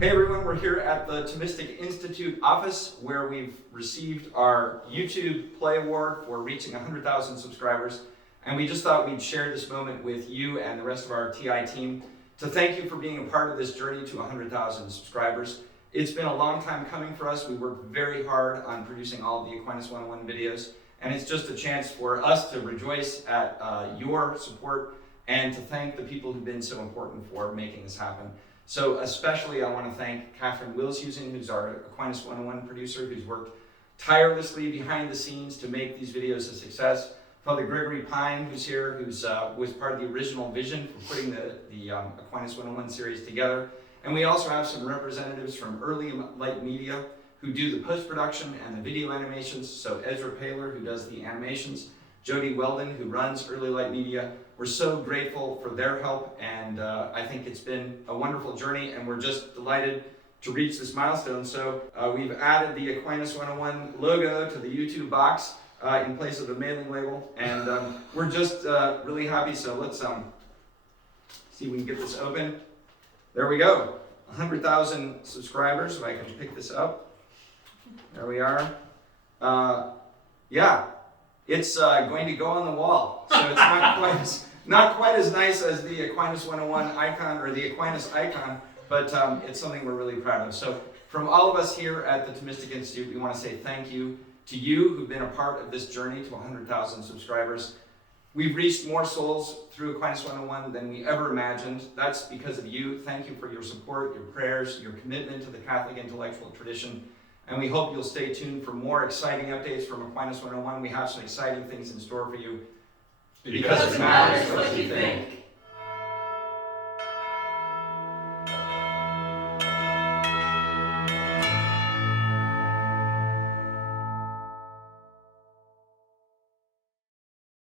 Hey everyone, we're here at the Thomistic Institute office where we've received our YouTube Play Award for reaching 100,000 subscribers. And we just thought we'd share this moment with you and the rest of our TI team to thank you for being a part of this journey to 100,000 subscribers. It's been a long time coming for us. We worked very hard on producing all of the Aquinas 101 videos. And it's just a chance for us to rejoice at your support and to thank the people who've been so important for making this happen. So especially I want to thank Catherine Willshusen, who's our Aquinas 101 producer, who's worked tirelessly behind the scenes to make these videos a success. Father Gregory Pine, who's here, who's was part of the original vision for putting the Aquinas 101 series together. And we also have some representatives from Early Light Media who do the post-production and the video animations. So Ezra Paler, who does the animations, Jody Weldon, who runs Early Light Media. We're so grateful for their help, and I think it's been a wonderful journey, and we're just delighted to reach this milestone. So we've added the Aquinas 101 logo to the YouTube box in place of the mailing label, and we're just really happy. So let's see if we can get this open. There we go, 100,000 subscribers, so I can pick this up. There we are. Yeah, it's going to go on the wall, so it's not quite as nice as the Aquinas 101 icon or the Aquinas icon, but it's something we're really proud of. So from all of us here at the Thomistic Institute, we want to say thank you to you who've been a part of this journey to 100,000 subscribers. We've reached more souls through Aquinas 101 than we ever imagined. That's because of you. Thank you for your support, your prayers, your commitment to the Catholic intellectual tradition. And we hope you'll stay tuned for more exciting updates from Aquinas 101. We have some exciting things in store for you. Because it matters what you think.